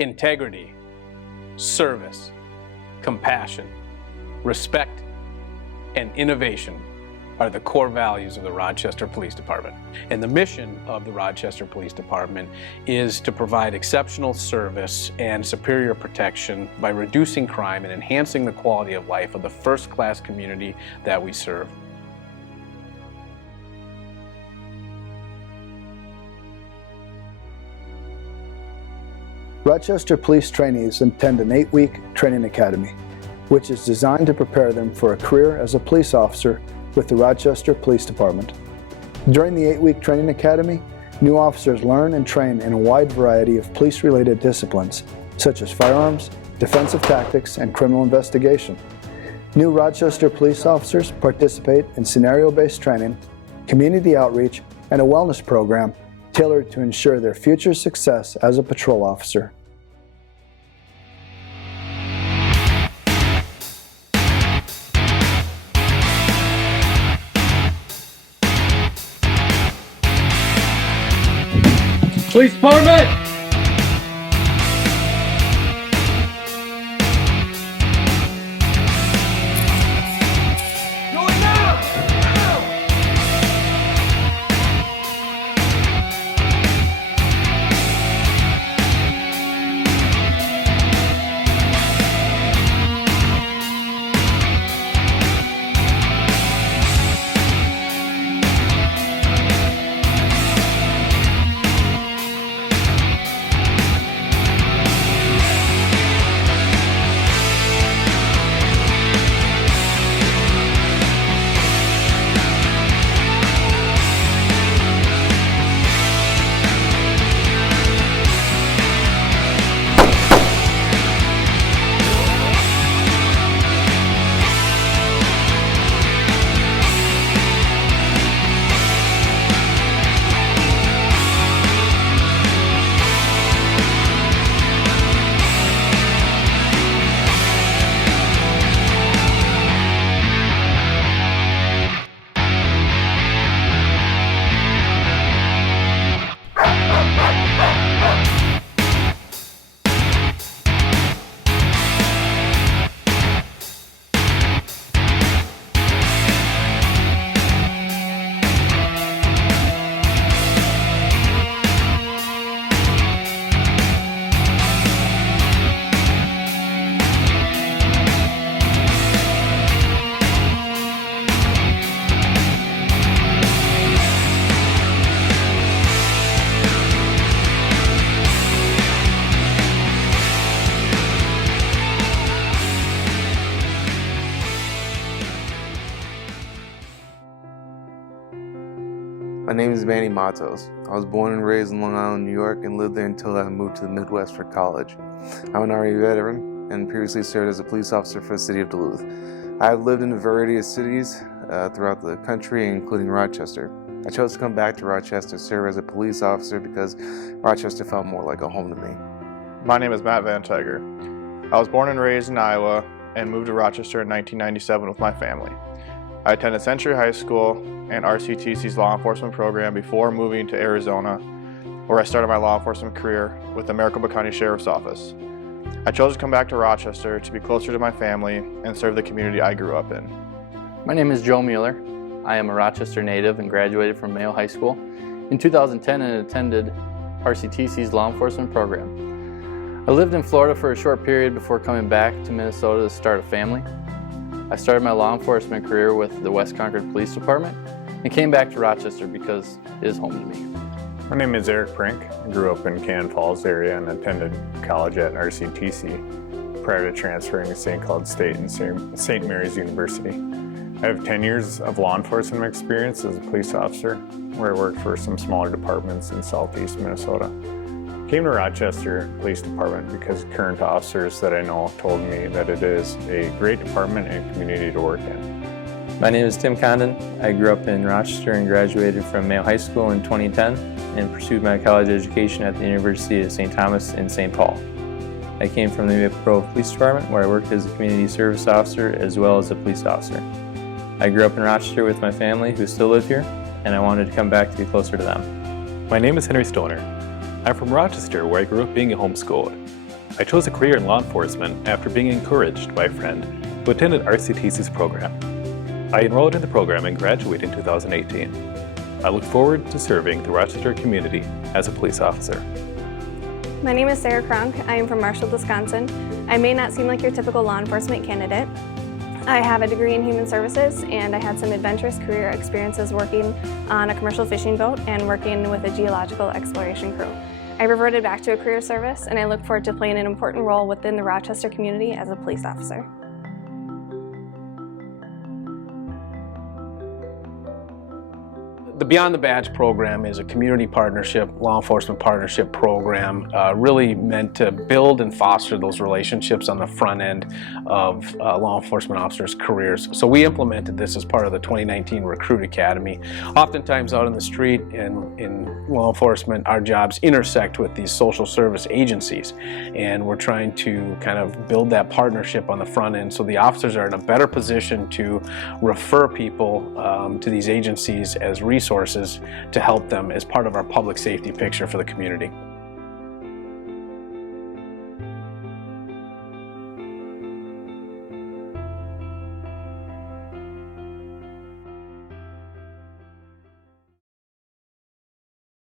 Integrity, service, compassion, respect, and innovation are the core values of the Rochester Police Department. And the mission of the Rochester Police Department is to provide exceptional service and superior protection by reducing crime and enhancing the quality of life of the first-class community that we serve. Rochester Police trainees attend an 8-week training academy, which is designed to prepare them for a career as a police officer with the Rochester Police Department. During the 8-week training academy, new officers learn and train in a wide variety of police-related disciplines, such as firearms, defensive tactics, and criminal investigation. New Rochester police officers participate in scenario-based training, community outreach, and a wellness program tailored to ensure their future success as a patrol officer. Police Department! My name is Manny Matos. I was born and raised in Long Island, New York, and lived there until I moved to the Midwest for college. I'm an Army veteran and previously served as a police officer for the city of Duluth. I have lived in a variety of cities throughout the country, including Rochester. I chose to come back to Rochester to serve as a police officer because Rochester felt more like a home to me. My name is Matt Van Tiger. I was born and raised in Iowa and moved to Rochester in 1997 with my family. I attended Century High School and RCTC's law enforcement program before moving to Arizona, where I started my law enforcement career with the Maricopa County Sheriff's Office. I chose to come back to Rochester to be closer to my family and serve the community I grew up in. My name is Joe Mueller. I am a Rochester native and graduated from Mayo High School in 2010 and attended RCTC's law enforcement program. I lived in Florida for a short period before coming back to Minnesota to start a family. I started my law enforcement career with the West Concord Police Department and came back to Rochester because it is home to me. My name is Eric Prink. I grew up in Cannon Falls area and attended college at RCTC prior to transferring to St. Cloud State and St. Mary's University. I have 10 years of law enforcement experience as a police officer, where I worked for some smaller departments in southeast Minnesota. I came to Rochester Police Department because current officers that I know told me that it is a great department and community to work in. My name is Tim Condon. I grew up in Rochester and graduated from Mayo High School in 2010 and pursued my college education at the University of St. Thomas in St. Paul. I came from the Maple Grove Police Department, where I worked as a community service officer as well as a police officer. I grew up in Rochester with my family who still live here, and I wanted to come back to be closer to them. My name is Henry Stoner. I'm from Rochester, where I grew up being homeschooled. I chose a career in law enforcement after being encouraged by a friend who attended RCTC's program. I enrolled in the program and graduated in 2018. I look forward to serving the Rochester community as a police officer. My name is Sarah Kronk. I am from Marshall, Wisconsin. I may not seem like your typical law enforcement candidate. I have a degree in human services, and I had some adventurous career experiences working on a commercial fishing boat and working with a geological exploration crew. I reverted back to a career service, and I look forward to playing an important role within the Rochester community as a police officer. The Beyond the Badge program is a community partnership, law enforcement partnership program, really meant to build and foster those relationships on the front end of law enforcement officers' careers. So we implemented this as part of the 2019 Recruit Academy. Oftentimes out in the street and in law enforcement, our jobs intersect with these social service agencies, and we're trying to kind of build that partnership on the front end so the officers are in a better position to refer people to these agencies as resources to help them as part of our public safety picture for the community.